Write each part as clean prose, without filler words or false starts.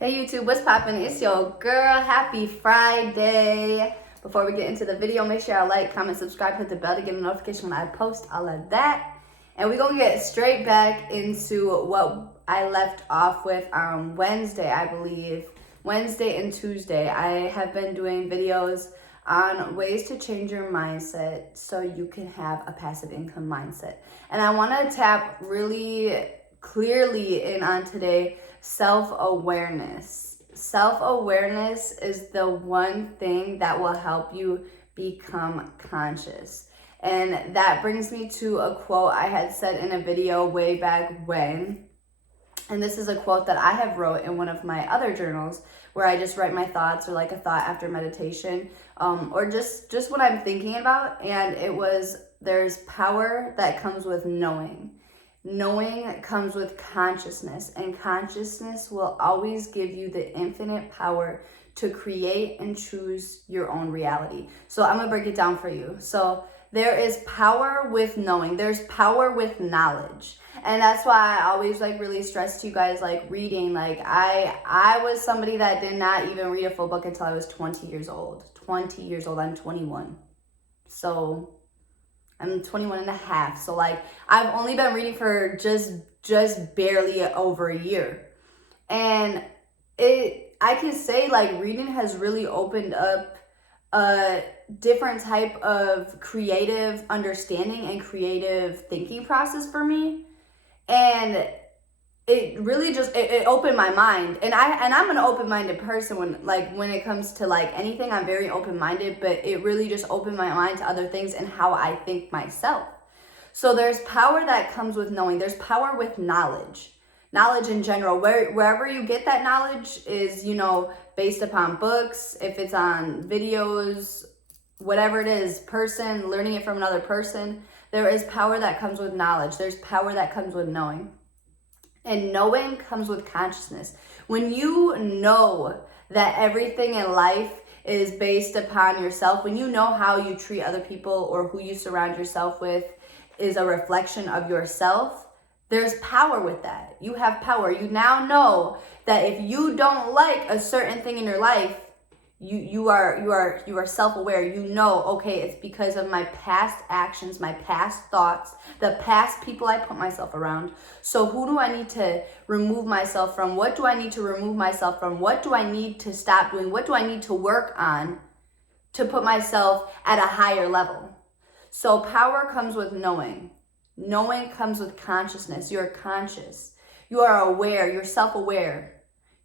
Hey YouTube, what's poppin'? It's your girl. Happy Friday. Before we get into the video, make sure y'all like, comment, subscribe, hit the bell to get a notification when I post all of that. And we're gonna get straight back into what I left off with on Wednesday, I believe. Wednesday and Tuesday, I have been doing videos on ways to change your mindset so you can have a passive income mindset. And I wanna tap really clearly in on today self-awareness. Self-awareness is the one thing that will help you become conscious. And that brings me to a quote I had said in a video way back when. And this is a quote that I have wrote in one of my other journals where I just write my thoughts or like a thought after meditation, or just what I'm thinking about. And it was, there's power that comes with knowing. Knowing comes with consciousness, and consciousness will always give you the infinite power to create and choose your own reality. So I'm gonna break it down for you. So there is power with knowing. There's power with knowledge. And that's why I always like really stress to you guys like reading. Like I was somebody that did not even read a full book until I was 20 years old. 20 years old, I'm 21. So I'm 21 and a half. So like I've only been reading for just barely over a year. And I can say like reading has really opened up a different type of creative understanding and creative thinking process for me. And it really just it opened my mind, and I'm an open-minded person when it comes to like anything. I'm very open-minded, but it really just opened my mind to other things and how I think myself. So there's power that comes with knowing. There's power with knowledge in general. Wherever you get that knowledge is, based upon books, if it's on videos, whatever it is, person learning it from another person. There is power that comes with knowledge. There's power that comes with knowing. And knowing comes with consciousness. When you know that everything in life is based upon yourself, when you know how you treat other people or who you surround yourself with is a reflection of yourself, there's power with that. You have power. You now know that if you don't like a certain thing in your life, you are self-aware. You know, okay, it's because of my past actions, my past thoughts, the past people I put myself around. So who do I need to remove myself from? What do I need to remove myself from? What do I need to stop doing? What do I need to work on to put myself at a higher level? So power comes with knowing. Knowing comes with consciousness. You're conscious. You are aware. You're self-aware.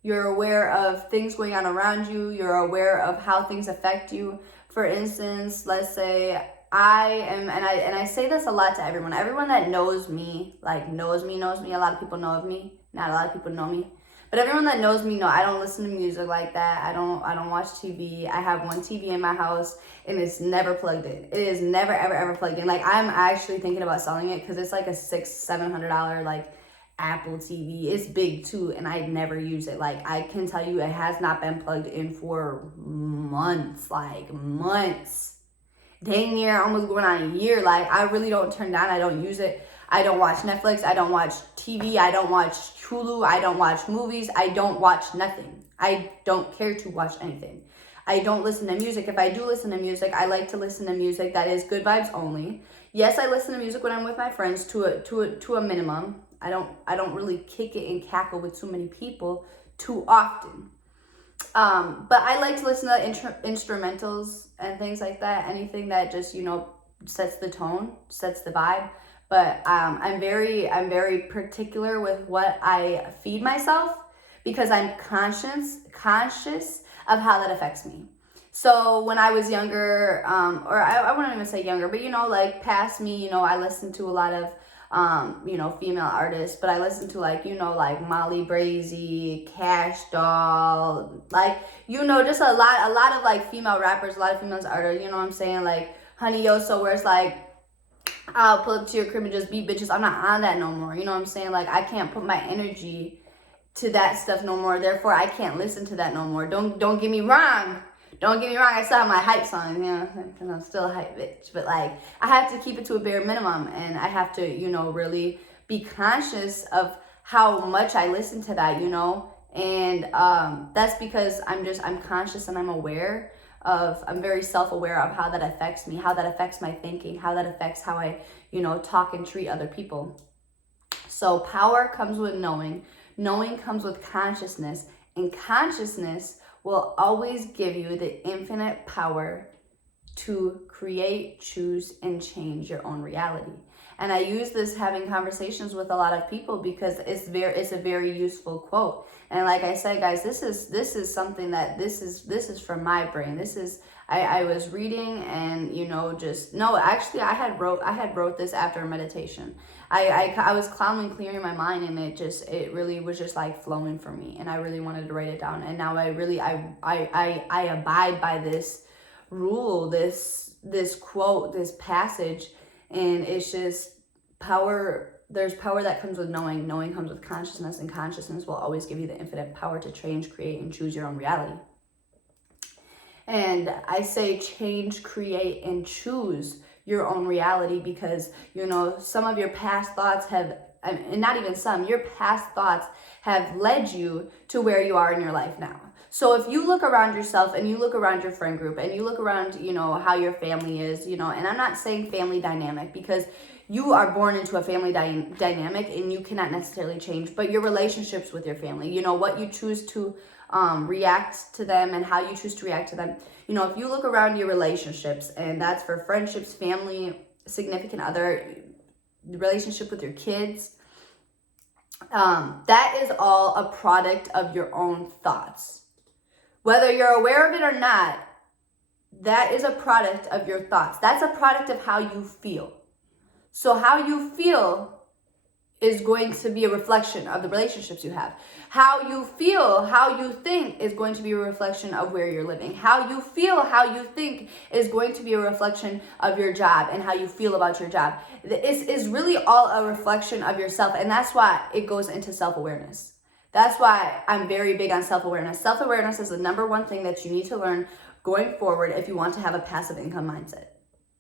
You're aware of things going on around you. You're aware of how things affect you. For instance, let's say I am, and I say this a lot to everyone. Everyone that knows me, like knows me. A lot of people know of me. Not a lot of people know me. But everyone that knows me know I don't listen to music like that. I don't watch TV. I have one TV in my house and it's never plugged in. It is never, ever plugged in. Like I'm actually thinking about selling it because it's like a $600-$700 like Apple TV. It's big too, and I never use it. Like I can tell you, it has not been plugged in for months, dang near almost going on a year. Like I really don't turn down. I don't use it. I don't watch Netflix. I don't watch TV. I don't watch Hulu. I don't watch movies. I don't watch nothing. I don't care to watch anything. I don't listen to music. If I do listen to music, I like to listen to music that is good vibes only. Yes, I listen to music when I'm with my friends to a minimum. I don't really kick it and cackle with too many people too often. But I like to listen to instrumentals and things like that. Anything that just, sets the tone, sets the vibe. But I'm very particular with what I feed myself because I'm conscious of how that affects me. So when I was younger, or I wouldn't even say younger, but like past me, I listened to a lot of female artists, but I listen to like Molly Brazy, Cash Doll, like, just a lot of like female rappers, a lot of female artists, what I'm saying? Like Honey Yoso, where it's like, I'll pull up to your crib and just beat bitches. I'm not on that no more. You know what I'm saying? Like I can't put my energy to that stuff no more. Therefore, I can't listen to that no more. Don't get me wrong. Don't get me wrong, I still have my hype songs, because I'm still a hype bitch. But like, I have to keep it to a bare minimum, and I have to, really be conscious of how much I listen to that, And that's because I'm conscious and I'm very self-aware of how that affects me, how that affects my thinking, how that affects how I, talk and treat other people. So power comes with knowing. Knowing comes with consciousness. And consciousness will always give you the infinite power to create, choose, and change your own reality. And I use this having conversations with a lot of people because it's a very useful quote. And like I said, guys, this is something that this is from my brain. I was reading and actually I had wrote this after a meditation. I was calmly clearing my mind, and it really was just like flowing for me, and I really wanted to write it down. And now I abide by this rule, this quote, this passage. And it's just power. There's power that comes with knowing. Knowing comes with consciousness, and consciousness will always give you the infinite power to change, create, and choose your own reality. And I say change, create, and choose your own reality because, some of your past thoughts and not even some, your past thoughts have led you to where you are in your life now. So if you look around yourself and you look around your friend group and you look around, how your family is, and I'm not saying family dynamic because you are born into a family dynamic and you cannot necessarily change, but your relationships with your family, what you choose to react to them and how you choose to react to them. If you look around your relationships, and that's for friendships, family, significant other, relationship with your kids, that is all a product of your own thoughts. Whether you're aware of it or not, that is a product of your thoughts. That's a product of how you feel. So how you feel is going to be a reflection of the relationships you have. How you feel, how you think is going to be a reflection of where you're living. How you feel, how you think is going to be a reflection of your job and how you feel about your job. It's really all a reflection of yourself, and that's why it goes into self-awareness. That's why I'm very big on self-awareness. Self-awareness is the number one thing that you need to learn going forward if you want to have a passive income mindset.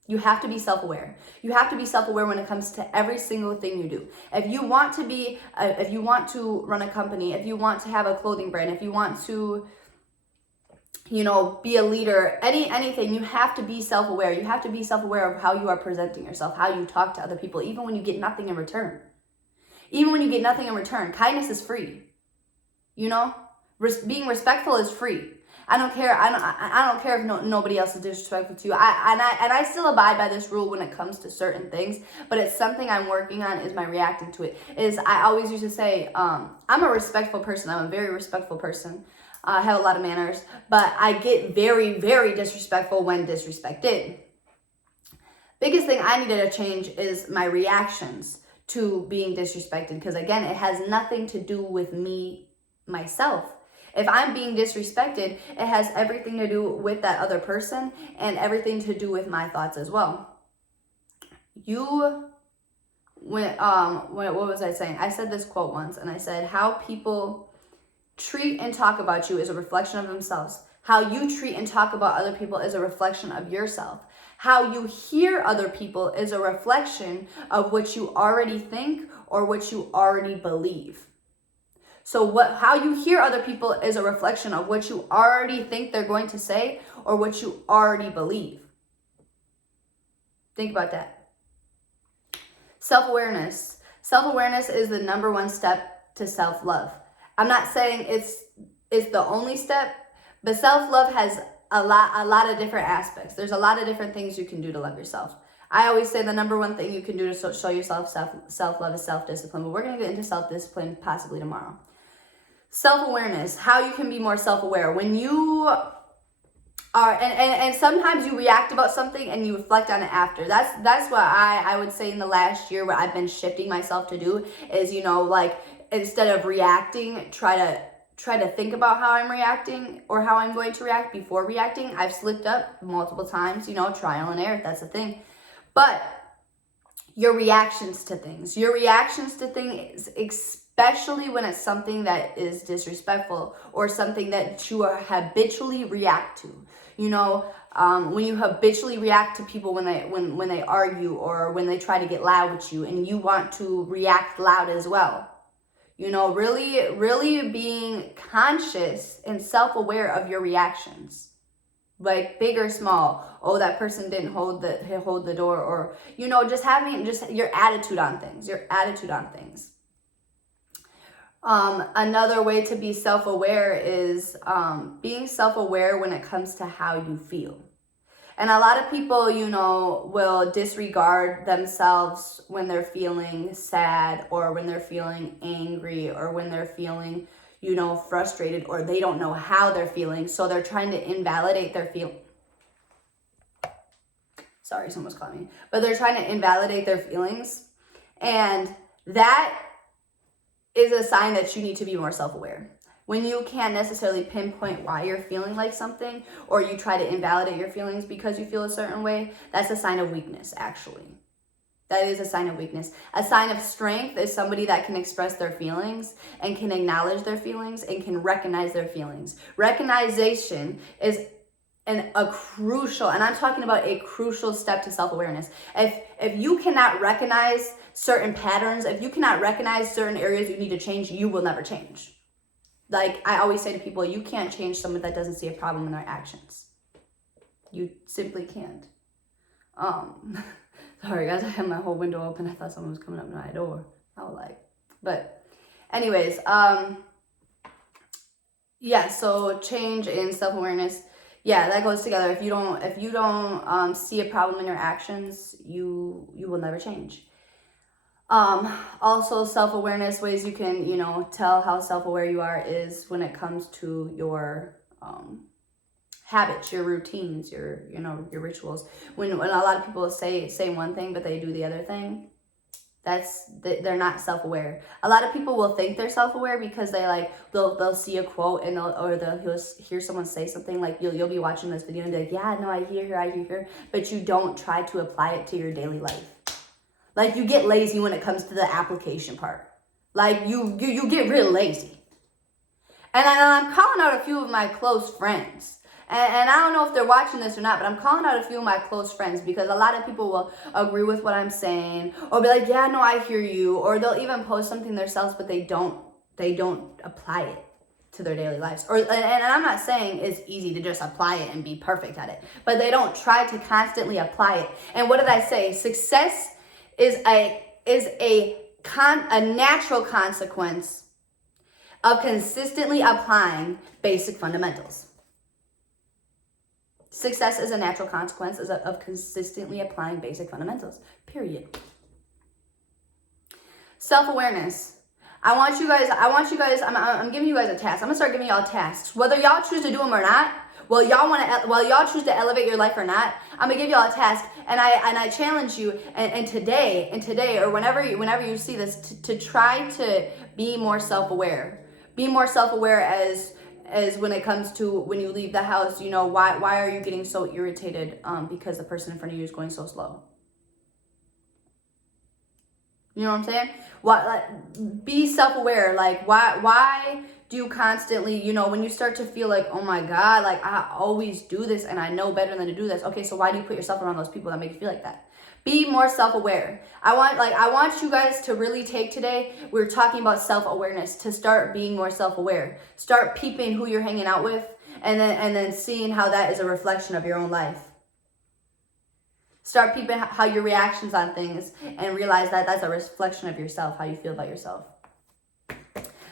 You have to be self-aware. You have to be self-aware when it comes to every single thing you do. If you want to run a company, if you want to have a clothing brand, if you want to, be a leader, anything, you have to be self-aware. You have to be self-aware of how you are presenting yourself, how you talk to other people, even when you get nothing in return. Even when you get nothing in return, kindness is free. Being respectful is free. I don't care. I don't care if nobody else is disrespectful to you. I still abide by this rule when it comes to certain things, but it's something I'm working on. Is my reacting to it. I always used to say, I'm a respectful person. I'm a very respectful person. I have a lot of manners, but I get very, very disrespectful when disrespected. Biggest thing I needed to change is my reactions to being disrespected, because again, it has nothing to do with me, myself. If I'm being disrespected, it has everything to do with that other person and everything to do with my thoughts as well. What was I saying? I said this quote once, and I said, how people treat and talk about you is a reflection of themselves. How you treat and talk about other people is a reflection of yourself. How you hear other people is a reflection of what you already think or what you already believe. So how you hear other people is a reflection of what you already think they're going to say or what you already believe. Think about that. Self-awareness. Self-awareness is the number one step to self-love. I'm not saying it's the only step, but self-love has a lot of different aspects. There's a lot of different things you can do to love yourself. I always say the number one thing you can do to show yourself self-love is self-discipline, but we're going to get into self-discipline possibly tomorrow. Self-awareness, how you can be more self-aware. When you are, and sometimes you react about something and you reflect on it after. That's what I would say in the last year what I've been shifting myself to do is, instead of reacting, try to think about how I'm reacting or how I'm going to react before reacting. I've slipped up multiple times, trial and error, that's the thing. But your reactions to things, especially when it's something that is disrespectful or something that you habitually react to. When you habitually react to people when they argue or when they try to get loud with you and you want to react loud as well. You know, really being conscious and self-aware of your reactions. Like big or small. Oh, that person didn't hold the door, or, you know, just having just your attitude on things. Another way to be self-aware is being self-aware when it comes to how you feel. And a lot of people, you know, will disregard themselves when they're feeling sad, or when they're feeling angry, or when they're feeling, you know, frustrated, or they don't know how they're feeling. So they're trying to invalidate their feelings. Sorry, someone's calling me. But they're trying to invalidate their feelings. And that is a sign that you need to be more self-aware. When you can't necessarily pinpoint why you're feeling like something, or you try to invalidate your feelings because you feel a certain way, that's a sign of weakness, actually. That is a sign of weakness. A sign of strength is somebody that can express their feelings and can acknowledge their feelings and can recognize their feelings. Recognition is a crucial, and I'm talking about a crucial step to self-awareness. If you cannot recognize certain patterns, if you cannot recognize certain areas you need to change, you will never change. Like I always say to people, you can't change someone that doesn't see a problem in their actions. You simply can't. Sorry guys, I had my whole window open. I thought someone was coming up to my door. I was like, but anyways, yeah, so change in self-awareness. Yeah, that goes together. If you don't see a problem in your actions, you will never change. Also self-awareness, ways you can, you know, tell how self-aware you are is when it comes to your habits, your routines, your rituals. When a lot of people say one thing but they do the other thing, they're not self-aware. A lot of people will think they're self-aware because they'll see a quote and they'll hear someone say something, like you'll be watching this video and be like, yeah, no, I hear her, but you don't try to apply it to your daily life. Like you get lazy when it comes to the application part. Like you get real lazy. And I'm calling out a few of my close friends. And I don't know if they're watching this or not, but I'm calling out a few of my close friends because a lot of people will agree with what I'm saying, or be like, yeah, no, I hear you. Or they'll even post something themselves, but they don't apply it to their daily lives. And I'm not saying it's easy to just apply it and be perfect at it, but they don't try to constantly apply it. And what did I say? Success is a natural consequence of consistently applying basic fundamentals. Success is a natural consequence of consistently applying basic fundamentals, period. Self-awareness. I want you guys, I'm giving you guys a task. I'm gonna start giving y'all tasks. Whether y'all choose to do them or not, while y'all choose to elevate your life or not, I'm gonna give y'all a task, and I challenge you, and today, or whenever you see this, to try to be more self-aware. Be more self-aware as when it comes to when you leave the house. You know, why are you getting so irritated because the person in front of you is going so slow? You know what I'm saying? Be self-aware. Like, why do you constantly, you know, when you start to feel like, oh my God, like I always do this and I know better than to do this. Okay, so why do you put yourself around those people that make you feel like that? Be more self-aware. I want you guys to really take today, we're talking about self-awareness, to start being more self-aware. Start peeping who you're hanging out with, and then seeing how that is a reflection of your own life. Start peeping how your reactions on things, and realize that that's a reflection of yourself, how you feel about yourself.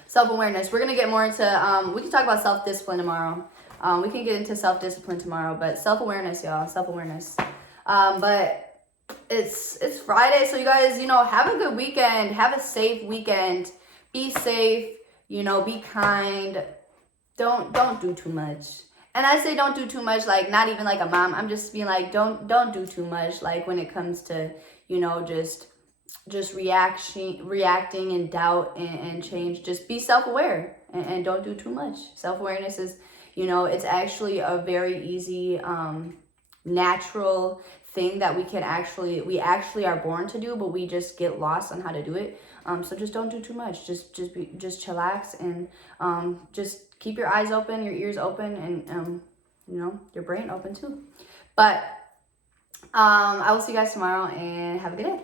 Self-awareness. We're going to get more into, we can talk about self-discipline tomorrow. We can get into self-discipline tomorrow, but self-awareness, y'all, self-awareness. But it's Friday, so you guys, you know, have a good weekend. Have a safe weekend. Be safe, you know, be kind. Don't do too much. And I say don't do too much, like not even like a mom. I'm just being like, don't do too much, like when it comes to, you know, just reacting and doubt and change. Just be self-aware and don't do too much. Self-awareness is, you know, it's actually a very easy, natural thing that we actually are born to do, but we just get lost on how to do it. So just don't do too much. Just chillax, and just keep your eyes open, your ears open, and you know, your brain open too. But I will see you guys tomorrow, and have a good day.